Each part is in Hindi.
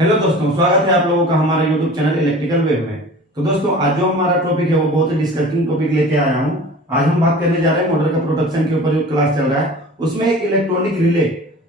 हेलो दोस्तों, स्वागत है आप लोगों का हमारे YouTube चैनल इलेक्ट्रिकल वेब में। तो दोस्तों, आज जो हमारा टॉपिक है वो बहुत ही डिस्कसिंग टॉपिक लेके आया हूँ। आज हम बात करने जा रहे हैं मोटर का प्रोटेक्शन के ऊपर। जो क्लास चल रहा है उसमें एक इलेक्ट्रॉनिक रिले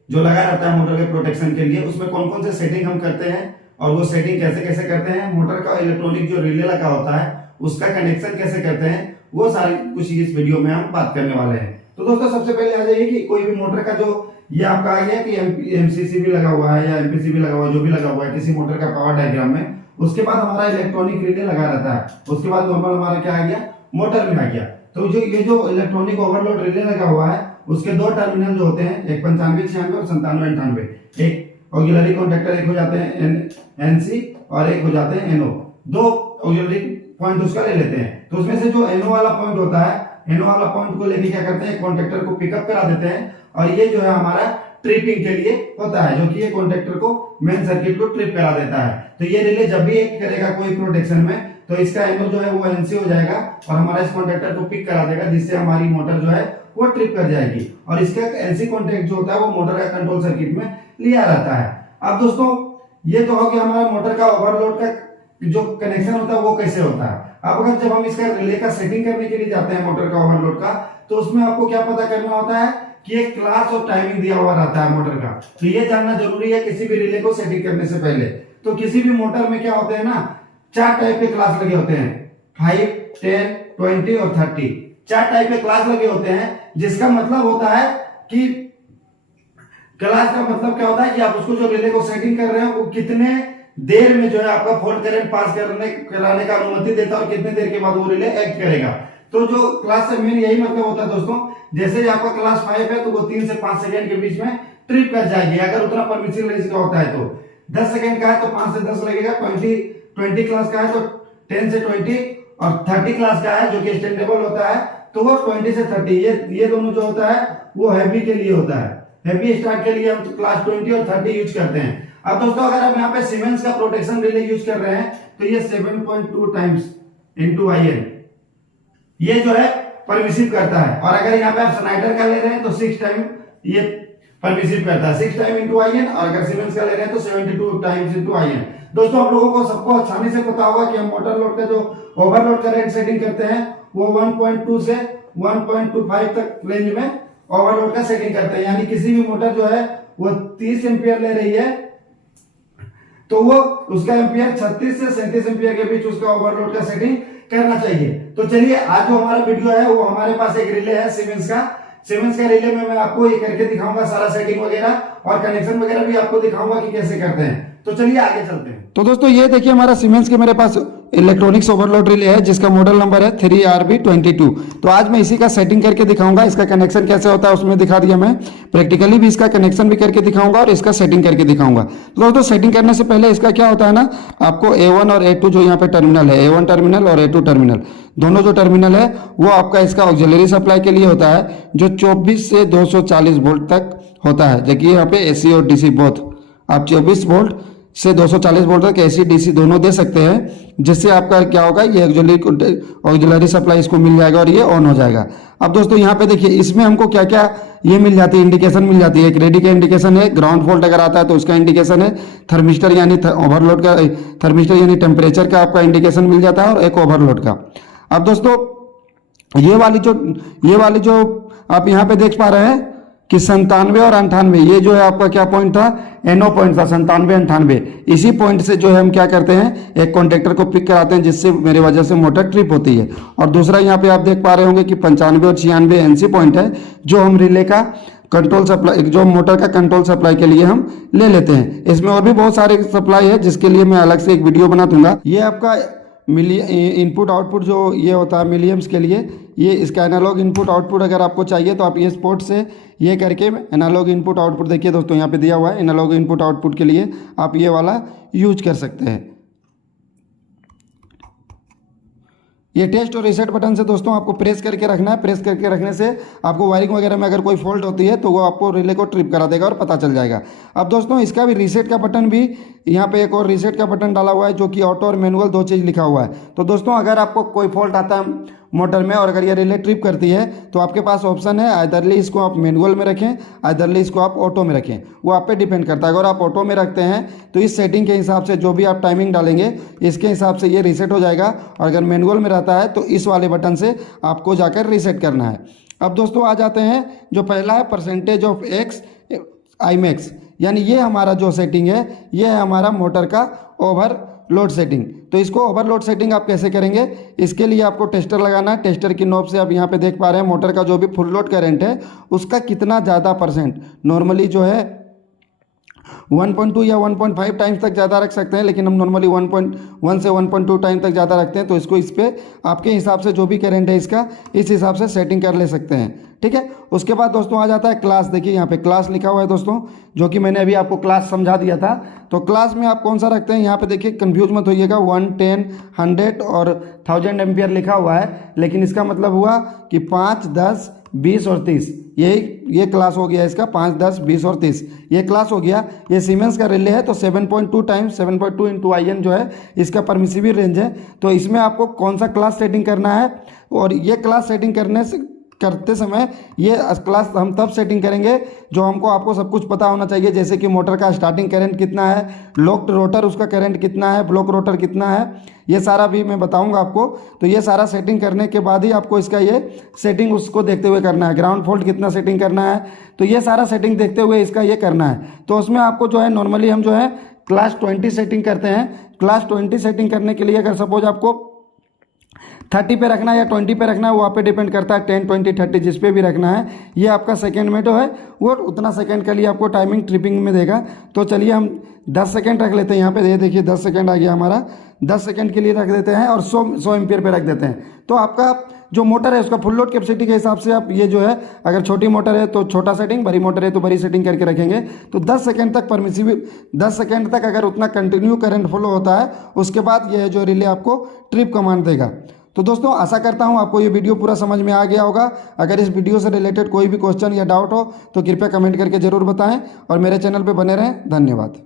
जो लगा रहता है मोटर के प्रोटेक्शन के लिए, उसमें कौन कौन से सेटिंग हम करते हैं और वो सेटिंग कैसे कैसे करते हैं, मोटर का इलेक्ट्रॉनिक जो रिले लगा होता है उसका कनेक्शन कैसे करते हैं, वो सारी कुछ इस वीडियो में हम बात करने वाले हैं। तो दोस्तों, सबसे पहले आ जाइए कि कोई भी मोटर का जो ये आपका आ गया कि एमसीसी भी लगा हुआ है या एमपीसी भी लगा हुआ है, जो भी लगा हुआ है किसी मोटर का पावर डायग्राम में, उसके बाद हमारा इलेक्ट्रॉनिक रिले लगा रहता है। उसके बाद नॉर्मल हमारा क्या आ गया, मोटर में आ गया। तो जो ये जो इलेक्ट्रॉनिक ओवरलोड रिले लगा हुआ है उसके दो टर्मिनल जो होते हैं, एक 9596 और 9798, एक ऑक्सिलरी कॉन्टैक्टर, एक हो जाते हैं एनसी और एक हो जाते हैं एनओ। दो ऑक्सिलरी पॉइंट उसका ले लेते हैं। तो उसमें से जो एनओ वाला पॉइंट होता है, एनओ वाला पॉइंट को लेके क्या करते हैं, कॉन्टैक्टर को पिकअप करा देते हैं और ये जो है हमारा ट्रिपिंग के लिए होता है, जो कि ये कॉन्टैक्टर को मेन सर्किट को ट्रिप करा देता है। तो ये रिले जब भी एक करेगा कोई प्रोटेक्शन में, तो इसका एनओ जो है वो एनसी हो जाएगा और हमारा इस कॉन्टैक्टर को पिक करा देगा, जिससे हमारी मोटर जो है वो ट्रिप कर जाएगी और इसका एनसी कॉन्टैक्ट जो होता है वो मोटर का कंट्रोल सर्किट में लिया रहता है। अब दोस्तों, ये तो हो गया हमारा मोटर का ओवरलोड का जो कनेक्शन होता है वो कैसे होता है। अब अगर जब हम इसका रिले का सेटिंग करने के लिए जाते हैं मोटर का ओवरलोड का, तो उसमें आपको क्या पता करना होता है कि एक क्लास और टाइमिंग दिया हुआ रहता है मोटर का। तो ये जानना जरूरी है किसी भी रिले को सेटिंग करने से पहले। तो किसी भी मोटर में क्या होते हैं ना, 4 टाइप के क्लास लगे होते हैं, 5, 10, 20 और 30। 4 टाइप के क्लास लगे होते हैं, जिसका मतलब होता है कि क्लास का मतलब क्या होता है कि आप उसको जो रिले को सेटिंग कर रहे हो वो कितने देर में जो है आपका फॉल्ट करंट पास कराने का अनुमति देता है और कितने देर के बाद वो रिले एक्ट करेगा। तो जो क्लास से मेन यही मतलब होता है दोस्तों, जैसे आपका क्लास 5 है तो वो 3 से 5 सेकंड के बीच में ट्रिप कर जाएगी, अगर उतना परमिसिबल रेंज का होता है। तो 10 सेकंड का है तो 5 से 10 लगेगा, 20 क्लास का है तो 10 से 20 और 30 क्लास का है जो कि एक्सटेंडेबल होता है तो वो 20 से 30। ये दोनों जो होता है वो हैवी के लिए होता है। हैवी स्टार्ट के लिए हम तो क्लास 20 और 30 यूज करते हैं। अब दोस्तों, अगर आप यहाँ पे सीमेंस का प्रोटेक्शन रिले यूज कर रहे हैं तो ये 7.2 टाइम्स इंटू IN ये जो है परमिसिव करता है, और अगर यहाँ पे आप स्नाइडर का ले रहे हैं तो 6 टाइम ये परमिसिव करता है, 6 टाइम इंटू IN, और अगर सीमेंस का ले रहे हैं तो 72 टाइम्स इंटू IN। दोस्तों, आप लोगों को सबको आसानी से पता होगा कि हम मोटर लोड का जो ओवरलोड का रेट सेटिंग करते हैं वो 1.2 से 1.25 तक रेंज में ओवरलोड का सेटिंग करते हैं। यानी किसी भी मोटर जो है वो 30 एम्पियर ले रही है तो वो उसका एम्पियर 36 से 37 एम्पियर के बीच उसका ओवरलोड का सेटिंग करना चाहिए। तो चलिए, आज जो हमारा वीडियो है वो हमारे पास एक रिले है सीमेंस का रिले में मैं आपको ये करके दिखाऊंगा, सारा सेटिंग वगैरह और कनेक्शन वगैरह भी आपको दिखाऊंगा कि कैसे करते हैं। तो चलिए आगे चलते हैं। तो दोस्तों, ये देखिए हमारा सीमेंस के मेरे पास इलेक्ट्रॉनिक्स ओवरलोड रिले है जिसका मॉडल नंबर है 3RB22। तो आज मैं इसी का सेटिंग करके दिखाऊंगा, इसका कनेक्शन कैसे होता है उसमें दिखा दिया मैं, प्रैक्टिकली भी इसका कनेक्शन भी करके दिखाऊंगा और इसका सेटिंग करके दिखाऊंगा। तो दोस्तों, सेटिंग करने से पहले इसका क्या होता है ना, आपको A1 और A2 जो यहाँ पे टर्मिनल है, A1 टर्मिनल और A2 टर्मिनल, दोनों जो टर्मिनल है वो आपका इसका ऑक्सिलरी सप्लाई के लिए होता है, जो 24 से 240 वोल्ट तक होता है। देखिए यहाँ पे AC और DC बोथ, आप 24 वोल्ट से 240 वोल्ट तक AC DC दोनों दे सकते हैं, जिससे आपका क्या होगा, ये ऑक्सिलरी सप्लाई इसको मिल जाएगा और ये ऑन हो जाएगा। अब दोस्तों, यहाँ पे देखिए इसमें हमको क्या क्या ये मिल जाती है, इंडिकेशन मिल जाती है। एक रेडी का इंडिकेशन है, ग्राउंड फॉल्ट अगर आता है तो उसका इंडिकेशन है, थर्मिस्टर यानी ओवरलोड का, थर्मिस्टर यानी टेम्परेचर का आपका इंडिकेशन मिल जाता है, और एक ओवरलोड का। अब दोस्तों, ये वाली जो आप यहाँ पे देख पा रहे हैं कि 97 और 98, ये जो है आपका क्या पॉइंट था, NO पॉइंट था, 97 98। इसी पॉइंट से जो है हम क्या करते हैं, एक कॉन्टेक्टर को पिक कराते हैं, जिससे मेरी वजह से मोटर ट्रिप होती है। और दूसरा यहाँ पे आप देख पा रहे होंगे कि 95 और 96 NC पॉइंट है, जो हम रिले का कंट्रोल सप्लाई, जो मोटर का कंट्रोल सप्लाई के लिए हम ले लेते हैं। इसमें और भी बहुत सारे सप्लाई है जिसके लिए मैं अलग से एक वीडियो बना दूंगा। ये आपका इनपुट आउटपुट जो ये होता है मिलियम्स के लिए, ये इसका एनालॉग इनपुट आउटपुट अगर आपको चाहिए तो आप ये स्पोर्ट से ये करके एनालॉग इनपुट आउटपुट, देखिए दोस्तों यहाँ पे दिया हुआ है, एनालॉग इनपुट आउटपुट के लिए आप ये वाला यूज कर सकते हैं। ये टेस्ट और रीसेट बटन से दोस्तों आपको प्रेस करके रखना है। प्रेस करके रखने से आपको वायरिंग वगैरह में अगर कोई फॉल्ट होती है तो वो आपको रिले को ट्रिप करा देगा और पता चल जाएगा। अब दोस्तों, इसका भी रीसेट का बटन भी, यहाँ पे एक और रीसेट का बटन डाला हुआ है जो कि ऑटो और मैनुअल दो चीज़ लिखा हुआ है। तो दोस्तों, अगर आपको कोई फॉल्ट आता है मोटर में, और अगर ये रिले ट्रिप करती है तो आपके पास ऑप्शन है, आइदरली इसको आप मैनुअल में रखें, आइदरली इसको आप ऑटो में रखें, वो आप पे डिपेंड करता है। अगर आप ऑटो में रखते हैं तो इस सेटिंग के हिसाब से जो भी आप टाइमिंग डालेंगे इसके हिसाब से ये रीसेट हो जाएगा, और अगर मैनुअल में रहता है तो इस वाले बटन से आपको जाकर रीसेट करना है। अब दोस्तों आ जाते हैं, जो पहला है परसेंटेज ऑफ एक्स आईमैक्स, यानी ये हमारा जो सेटिंग है ये है हमारा मोटर का ओवरलोड सेटिंग। तो इसको ओवरलोड सेटिंग आप कैसे करेंगे, इसके लिए आपको टेस्टर लगाना है। टेस्टर की नॉब से आप यहाँ पे देख पा रहे हैं मोटर का जो भी फुल लोड करंट है उसका कितना ज़्यादा परसेंट, नॉर्मली जो है 1.2 या 1.5 टाइम्स तक ज़्यादा रख सकते हैं, लेकिन हम नॉर्मली 1.1 से 1.2 टाइम तक ज़्यादा रखते हैं। तो इसको इस पर आपके हिसाब से जो भी करंट है इसका इस हिसाब से सेटिंग कर ले सकते हैं, ठीक है। उसके बाद दोस्तों आ जाता है क्लास। देखिए यहाँ पे क्लास लिखा हुआ है दोस्तों, जो कि मैंने अभी आपको क्लास समझा दिया था। तो क्लास में आप कौन सा रखते हैं, यहाँ पे देखिए कंफ्यूज मत होइएगा, 1, 10, 100 और 1000 एम्पियर लिखा हुआ है, लेकिन इसका मतलब हुआ कि 5, 10, 20 और 30, ये क्लास हो गया इसका, 5, 10, 20 और 30 ये क्लास हो गया। ये सीमेंस का रिले है तो 7.2 टाइम्स 7.2 इंटू IN जो है इसका परमिसिबल रेंज है। तो इसमें आपको कौन सा क्लास सेटिंग करना है, और ये क्लास सेटिंग करते समय ये क्लास हम तब सेटिंग करेंगे जो हमको आपको सब कुछ पता होना चाहिए, जैसे कि मोटर का स्टार्टिंग करंट कितना है, लॉक्ड रोटर उसका करंट कितना है, ब्लॉक रोटर कितना है, ये सारा भी मैं बताऊंगा आपको। तो ये सारा सेटिंग करने के बाद ही आपको इसका ये सेटिंग उसको देखते हुए करना है, ग्राउंड फॉल्ट कितना सेटिंग करना है, तो ये सारा सेटिंग देखते हुए इसका ये करना है। तो उसमें आपको जो है नॉर्मली हम जो है क्लास 20 सेटिंग करते हैं। क्लास 20 सेटिंग करने के लिए अगर सपोज आपको 30 पे रखना है या 20 पे रखना है, वो आप पे डिपेंड करता है, 10, 20, 30 जिस पे भी रखना है। ये आपका सेकंड में जो है वो उतना सेकंड के लिए आपको टाइमिंग ट्रिपिंग में देगा। तो चलिए हम 10 सेकंड रख लेते हैं, यहाँ पे ये देखिए 10 सेकंड आ गया हमारा, 10 सेकंड के लिए रख देते हैं और 100 एम्पियर पे रख देते हैं। तो आपका जो मोटर है उसका फुल लोड कैपेसिटी के हिसाब से आप ये जो है, अगर छोटी मोटर है तो छोटा सेटिंग, बड़ी मोटर है तो बड़ी सेटिंग करके रखेंगे। तो 10 सेकंड तक परमिसिबल, 10 सेकंड तक अगर उतना कंटिन्यू करंट फ्लो होता है उसके बाद ये जो रिले आपको ट्रिप कमांड देगा। तो दोस्तों आशा करता हूं आपको ये वीडियो पूरा समझ में आ गया होगा। अगर इस वीडियो से रिलेटेड कोई भी क्वेश्चन या डाउट हो तो कृपया कमेंट करके ज़रूर बताएं और मेरे चैनल पे बने रहें। धन्यवाद।